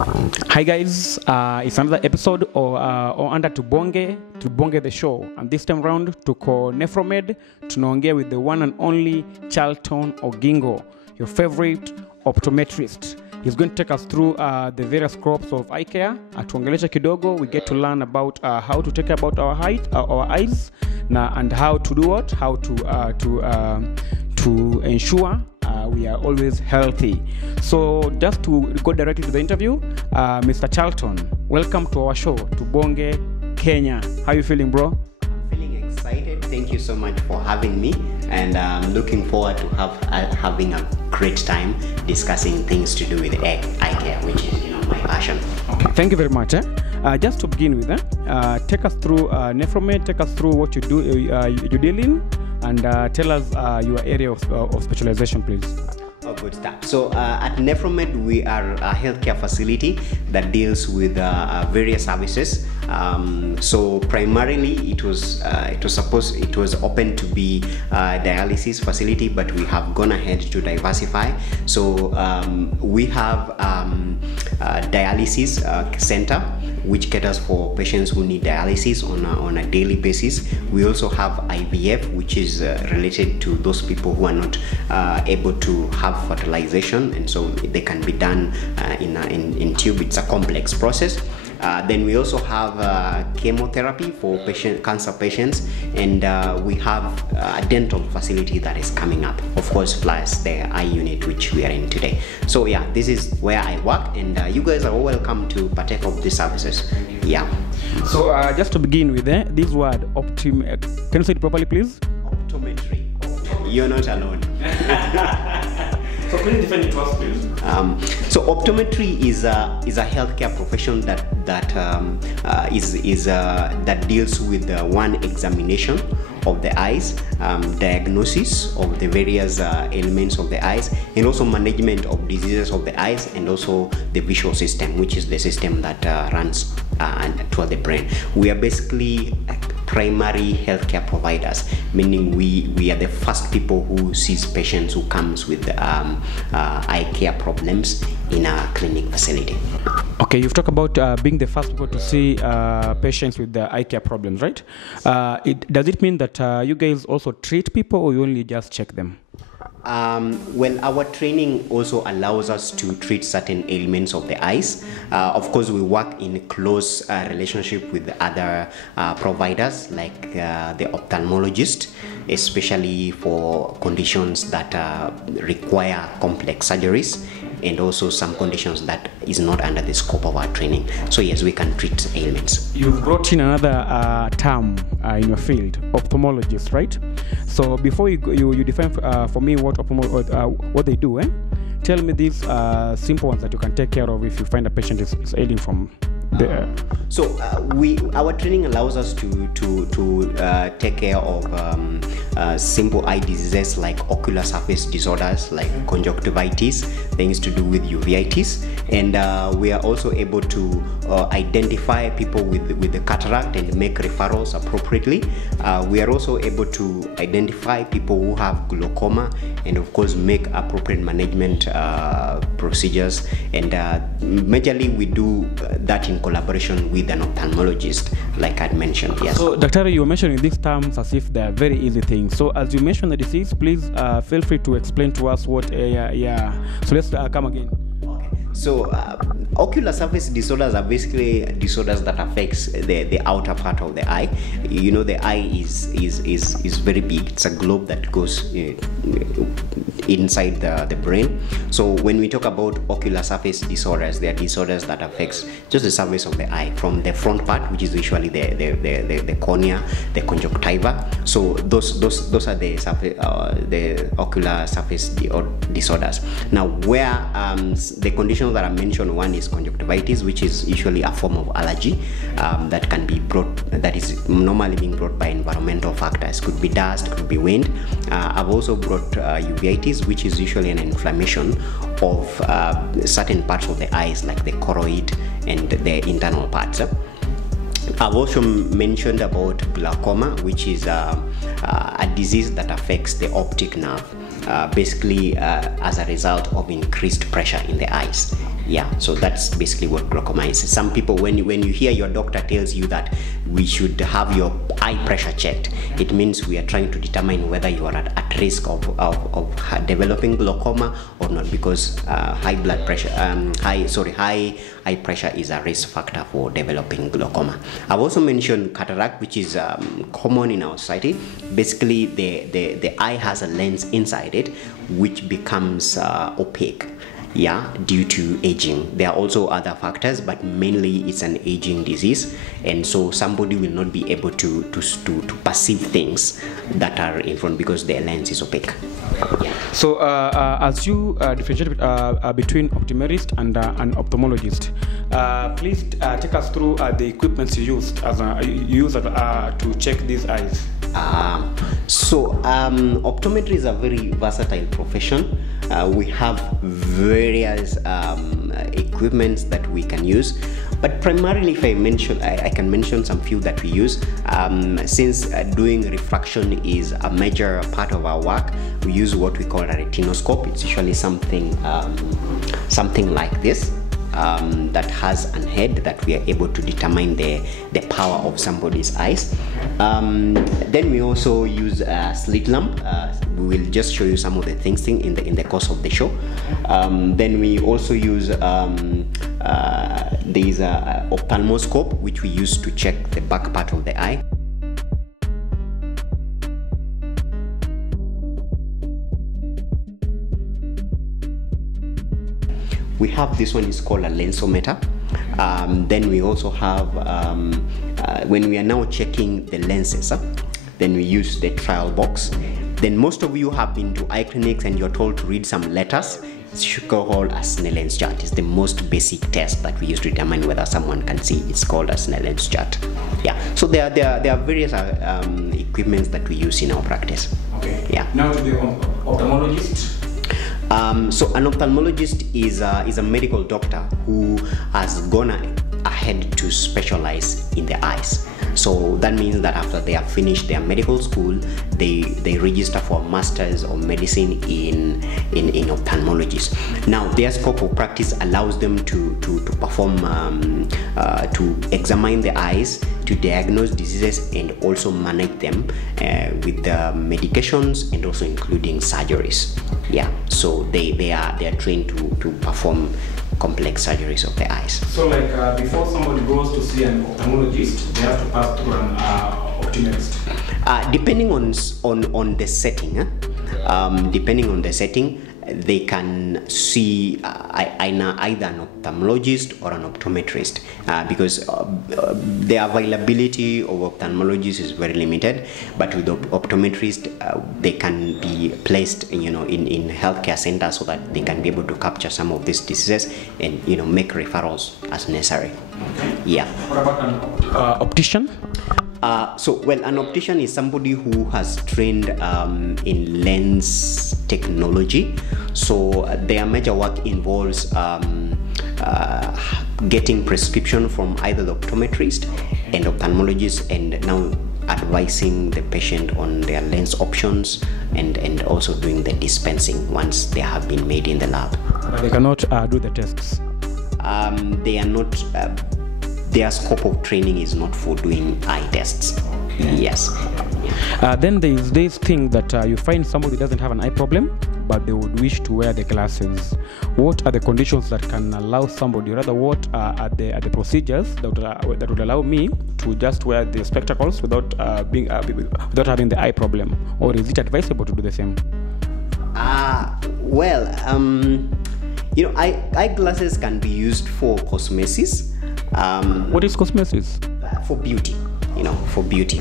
Hi guys, it's another episode under Tubonge the show, and this time round tuko Nephromed, tunaongea with the one and only Charlton Ogingo, your favorite optometrist. He's going to take us through the various crops of eye care. Atuongelesha kidogo, we get to learn about how to take care about our eyes, and how to do what, how to ensure we are always healthy. So just to go directly to the interview, Mr. Charlton, welcome to our show, Tubonge, Kenya. How are you feeling, bro? I'm feeling excited. Thank you so much for having me, and I'm looking forward to having a great time discussing things to do with eye care, which is my passion. Okay, thank you very much. Just to begin with, take us through Nephromed, take us through what you do, you deal in, and tell us your area of specialization, please. Oh, good stuff. So at Nephromed, we are a healthcare facility that deals with various services. So primarily, it was open to be a dialysis facility, but we have gone ahead to diversify. So we have a dialysis center, which caters for patients who need dialysis on a daily basis. We also have IVF, which is related to those people who are not able to have fertilization, and so they can be done in tube. It's a complex process. Then we also have chemotherapy for cancer patients, and we have a dental facility that is coming up, of course, plus the eye unit which we are in today. So yeah, this is where I work, and you guys are all welcome to partake of these services. Yeah. So just to begin with, this word can you say it properly, please? Optometry. You're not alone. So can you define it to us, please? So optometry is a healthcare profession that deals with one examination of the eyes, diagnosis of the various ailments of the eyes, and also management of diseases of the eyes, and also the visual system, which is the system that runs toward the brain. We are basically primary healthcare providers, meaning we are the first people who sees patients who comes with eye care problems in a clinic facility. Okay, you've talked about being the first people to see patients with the eye care problems, right? Does it mean that you guys also treat people, or you only just check them? Well, our training also allows us to treat certain ailments of the eyes. Of course, we work in close relationship with other providers, like the ophthalmologist, especially for conditions that require complex surgeries, and also some conditions that is not under the scope of our training. So yes, we can treat ailments. You've brought in another term in your field, ophthalmologist, right? So before you define for me what they do, tell me these simple ones that you can take care of if you find a patient is ailing from there. So our training allows us to take care of simple eye diseases like ocular surface disorders, like conjunctivitis, things to do with uveitis, and we are also able to identify people with the cataract and make referrals appropriately. We are also able to identify people who have glaucoma, and of course make appropriate management procedures, and majorly we do that in collaboration with an ophthalmologist, like I mentioned. Yes. So, Dr. you were mentioning these terms as if they're very easy things. So, as you mentioned the disease, please feel free to explain to us what. So let's come again. So ocular surface disorders are basically disorders that affects the outer part of the eye. The eye is very big. It's a globe that goes inside the brain. So when we talk about ocular surface disorders, they are disorders that affects just the surface of the eye, from the front part, which is usually the cornea, the conjunctiva. So those are the ocular surface disorders. Now, where the condition that I mentioned, one is conjunctivitis, which is usually a form of allergy that is normally being brought by environmental factors. Could be dust, could be wind. I've also brought uveitis, which is usually an inflammation of certain parts of the eyes, like the choroid and the internal parts. I've also mentioned about glaucoma, which is a disease that affects the optic nerve, basically as a result of increased pressure in the eyes. Yeah, so that's basically what glaucoma is. Some people, when you hear your doctor tells you that we should have your eye pressure checked, it means we are trying to determine whether you are at risk of developing glaucoma or not, because high eye pressure is a risk factor for developing glaucoma. I've also mentioned cataract, which is common in our society. Basically, the eye has a lens inside it which becomes opaque, due to aging. There are also other factors, but mainly it's an aging disease, and so somebody will not be able to perceive things that are in front because their lens is opaque. So as you differentiate between optometrist and an ophthalmologist, please take us through the equipments you use to check these eyes. Optometry is a very versatile profession. We have various equipments that we can use, but primarily if I can mention some few that we use. Since doing refraction is a major part of our work, we use what we call a retinoscope. It's usually something like this. That has an head that we are able to determine the power of somebody's eyes. Then we also use a slit lamp. We will just show you some of the things in the course of the show. Then we also use there is a ophthalmoscope, which we use to check the back part of the eye. We have this one is called a lensometer. Then we also have, when we are now checking the lenses, then we use the trial box. Then most of you have been to eye clinics and you're told to read some letters. It's called a Snellen's chart. It's the most basic test that we use to determine whether someone can see. It's called a Snellen's chart. Yeah. So there are various equipments that we use in our practice. Okay. Yeah. Now to the ophthalmologist. So an ophthalmologist is a medical doctor who has gone ahead to specialize in the eyes. So that means that after they have finished their medical school, they register for a master's of medicine in ophthalmology. Now their scope of practice allows them to perform to examine the eyes, to diagnose diseases, and also manage them with the medications, and also including surgeries. Yeah, so they are trained to perform complex surgeries of the eyes. So like before somebody goes to see an ophthalmologist, they have to pass through an optometrist. Depending on the setting, they can see either an ophthalmologist or an optometrist, because the availability of ophthalmologists is very limited. But with the optometrist, they can be placed, in healthcare centers so that they can be able to capture some of these diseases and make referrals as necessary. Okay. Yeah. What about an optician? An optician is somebody who has trained in lens technology. So their major work involves getting prescription from either the optometrist and ophthalmologist, and now advising the patient on their lens options, and also doing the dispensing once they have been made in the lab. But they cannot do the tests. They are not. Their scope of training is not for doing eye tests. Okay. Yes. Then there is this thing that you find somebody doesn't have an eye problem, but they would wish to wear the glasses. What are the conditions that can allow somebody, or rather what are the procedures that would allow me to just wear the spectacles without having the eye problem? Or is it advisable to do the same? Eyeglasses can be used for cosmesis. What is cosmesis? For beauty. For beauty,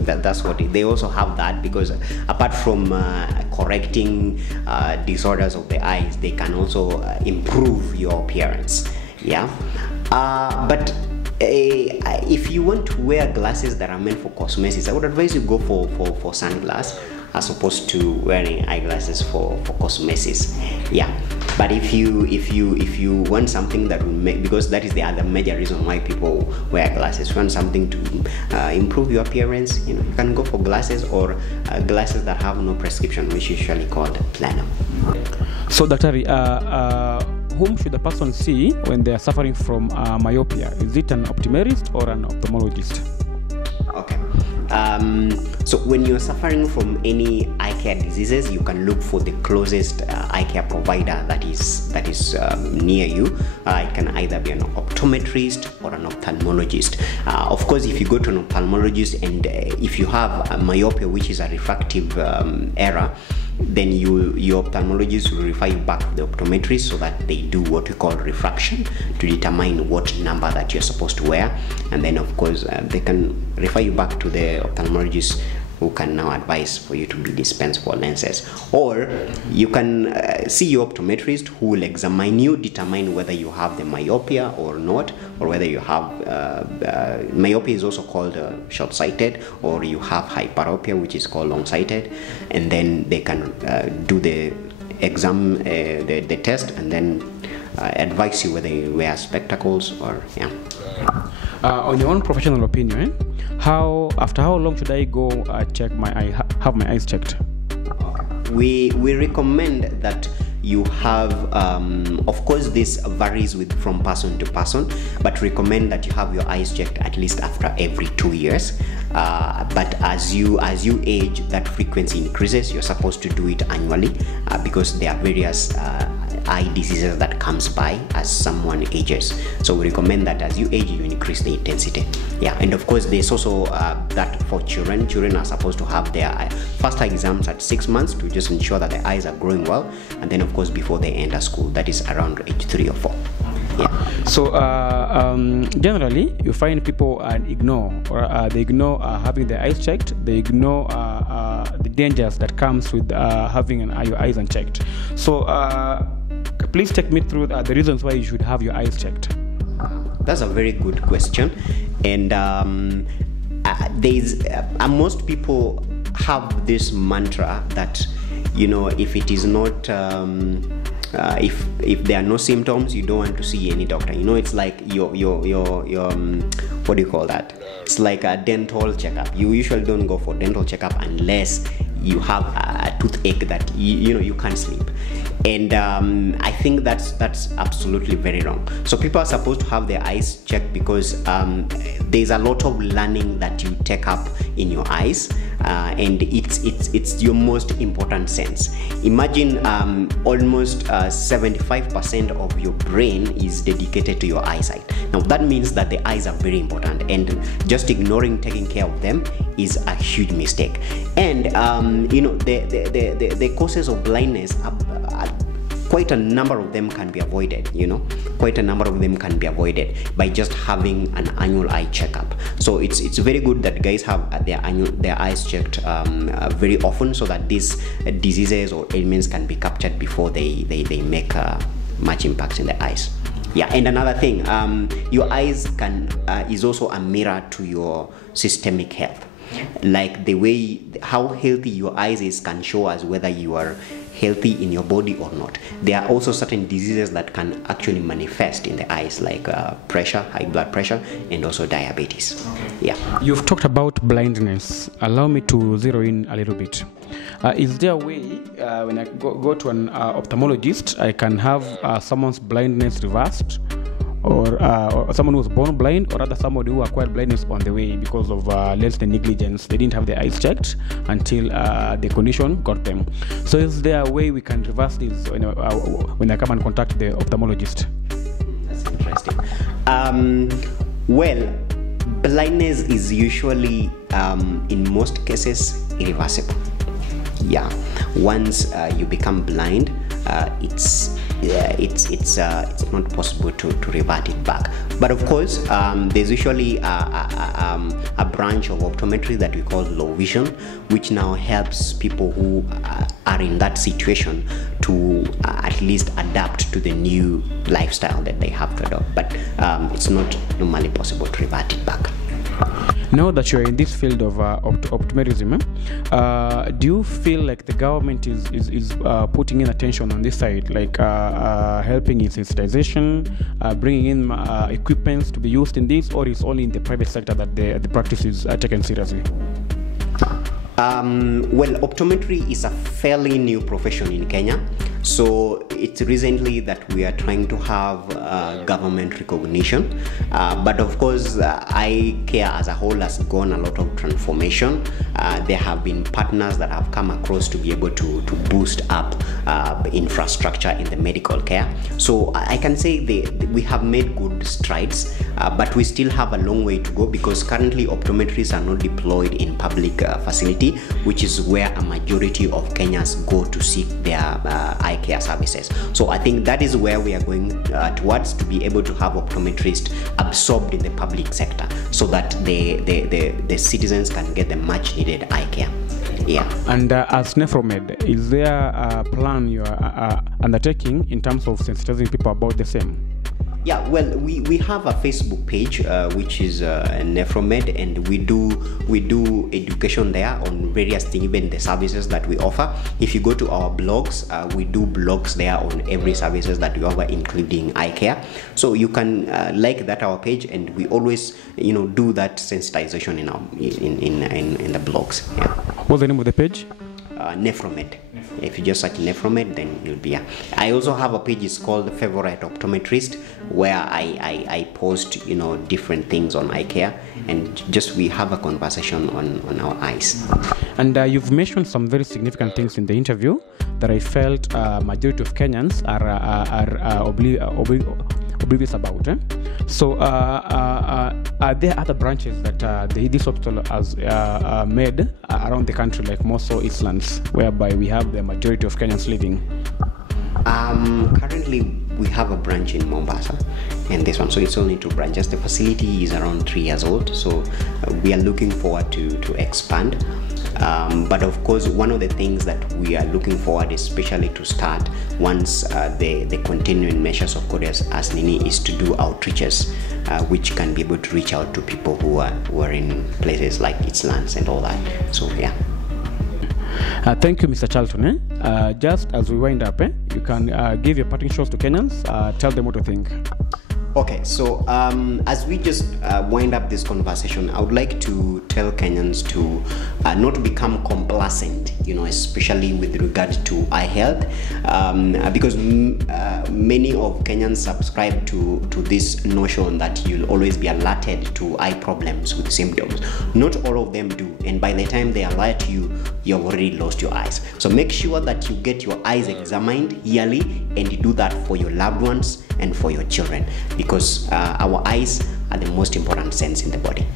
that's what they also have that, because apart from correcting disorders of the eyes, they can also improve your appearance. Yeah, but if you want to wear glasses that are meant for cosmesis, I would advise you go for sunglasses as opposed to wearing eyeglasses for cosmesis. Yeah. But if you want something that will make, because that is the other major reason why people wear glasses, you want something to improve your appearance, you can go for glasses, or glasses that have no prescription, which is usually called plano. So Daktari, whom should the person see when they are suffering from myopia? Is it an optometrist or an ophthalmologist? Okay. So when you're suffering from any eye care diseases, you can look for the closest eye care provider that is near you. It can either be an optometrist or an ophthalmologist. Of course, if you go to an ophthalmologist and if you have a myopia, which is a refractive error, then your ophthalmologist will refer you back to the optometrist so that they do what we call refraction to determine what number that you're supposed to wear, and then of course they can refer you back to the ophthalmologist who can now advise for you to be dispensed for lenses. Or you can see your optometrist who will examine you, determine whether you have the myopia or not, or whether you have myopia is also called short-sighted, or you have hyperopia, which is called long-sighted, and then they can do the exam, the test, and then advise you whether you wear spectacles or on your own professional opinion, after how long should I go check my eye, have my eyes checked? We recommend that you have, of course this varies from person to person, but recommend that you have your eyes checked at least after every 2 years. But as you age, that frequency increases. You're supposed to do it annually because there are various eye diseases that comes by as someone ages. So we recommend that as you age, you increase the intensity. And of course there's also that for children are supposed to have their first eye exams at 6 months to just ensure that their eyes are growing well, and then of course before they enter school, that is around age 3 or 4. So generally you find people ignore having their eyes checked. They ignore the dangers that comes with having your eyes unchecked. So please take me through the reasons why you should have your eyes checked. That's a very good question, and most people have this mantra that, if it is not if there are no symptoms, you don't want to see any doctor. It's like your what do you call that? It's like a dental checkup. You usually don't go for dental checkup unless you have a toothache that you can't sleep. And I think that's absolutely very wrong. So people are supposed to have their eyes checked because there's a lot of learning that you take up in your eyes, and it's your most important sense. Imagine almost 75% of your brain is dedicated to your eyesight. Now that means that the eyes are very important, and just ignoring taking care of them is a huge mistake. And the causes of blindness are quite a number of them can be avoided. Quite a number of them can be avoided by just having an annual eye checkup. So it's very good that guys have their eyes checked very often, so that these diseases or ailments can be captured before they make much impact in the eyes. And another thing, your eyes is also a mirror to your systemic health. Like how healthy your eyes is can show us whether you are healthy in your body or not. There are also certain diseases that can actually manifest in the eyes, like pressure, high blood pressure, and also diabetes. You've talked about blindness. Allow me to zero in a little bit. Is there a way when I go to an ophthalmologist, I can have someone's blindness reversed? Or someone who was born blind, or rather somebody who acquired blindness on the way because of less than negligence. They didn't have their eyes checked until the condition got them. So is there a way we can reverse this when I come and contact the ophthalmologist? That's interesting. Well, blindness is usually, in most cases, irreversible. Once you become blind, it's not possible to revert it back. But of course, there's usually a branch of optometry that we call low vision, which now helps people who are in that situation to at least adapt to the new lifestyle that they have to adopt. But it's not normally possible to revert it back. Now that you're in this field of optometrism, do you feel like the government is putting in attention on this side, like helping in sensitization, bringing in equipments to be used in this, or is only in the private sector that the practice is taken seriously? Well, optometry is a fairly new profession in Kenya. So it's recently that we are trying to have government recognition, but of course eye care as a whole has gone a lot of transformation. There have been partners that have come across to be able to boost up infrastructure in the medical care. So I can say we have made good strides, but we still have a long way to go, because currently optometrists are not deployed in public facility, which is where a majority of Kenyans go to seek their eye care services. So I think that is where we are going towards, to be able to have optometrists absorbed in the public sector, so that the citizens can get the much needed eye care. Yeah. And as Nephromed, is there a plan you are undertaking in terms of sensitizing people about the same? Yeah, well, we have a Facebook page which is Nephromed, and we do education there on various things, even the services that we offer. If you go to our blogs, we do blogs there on every services that we offer, including eye care. So you can like that our page, and we always do that sensitization in our in the blogs. Yeah. What's the name of the page? Nephromed. If you just search Nephromed, then you'll be here. I also have a page, it's called Favorite Optometrist, where I post different things on eye care, and just we have a conversation on our eyes. And you've mentioned some very significant things in the interview that I felt majority of Kenyans are oblivious about. So are there other branches that this hospital has made around the country, like more so Eastlands, whereby we have the majority of Kenyans living? Currently we have a branch in Mombasa, and this one, so it's only 2 branches. The facility is around 3 years old, so we are looking forward to expand. But of course, one of the things that we are looking forward, especially to start once the continuing measures of Korea's as Nini, is to do outreaches, which can be able to reach out to people who are in places like Eastlands and all that. So yeah. Thank you, Mr. Charlton. Just as we wind up, you can give your parting shots to Kenyans. Tell them what to think. Okay, so as we just wind up this conversation, I would like to tell Kenyans to not become complacent, especially with regard to eye health, because many of Kenyans subscribe to this notion that you'll always be alerted to eye problems with symptoms. Not all of them do, and by the time they alert you, you've already lost your eyes. So make sure that you get your eyes examined yearly, and you do that for your loved ones and for your children, because our eyes are the most important sense in the body.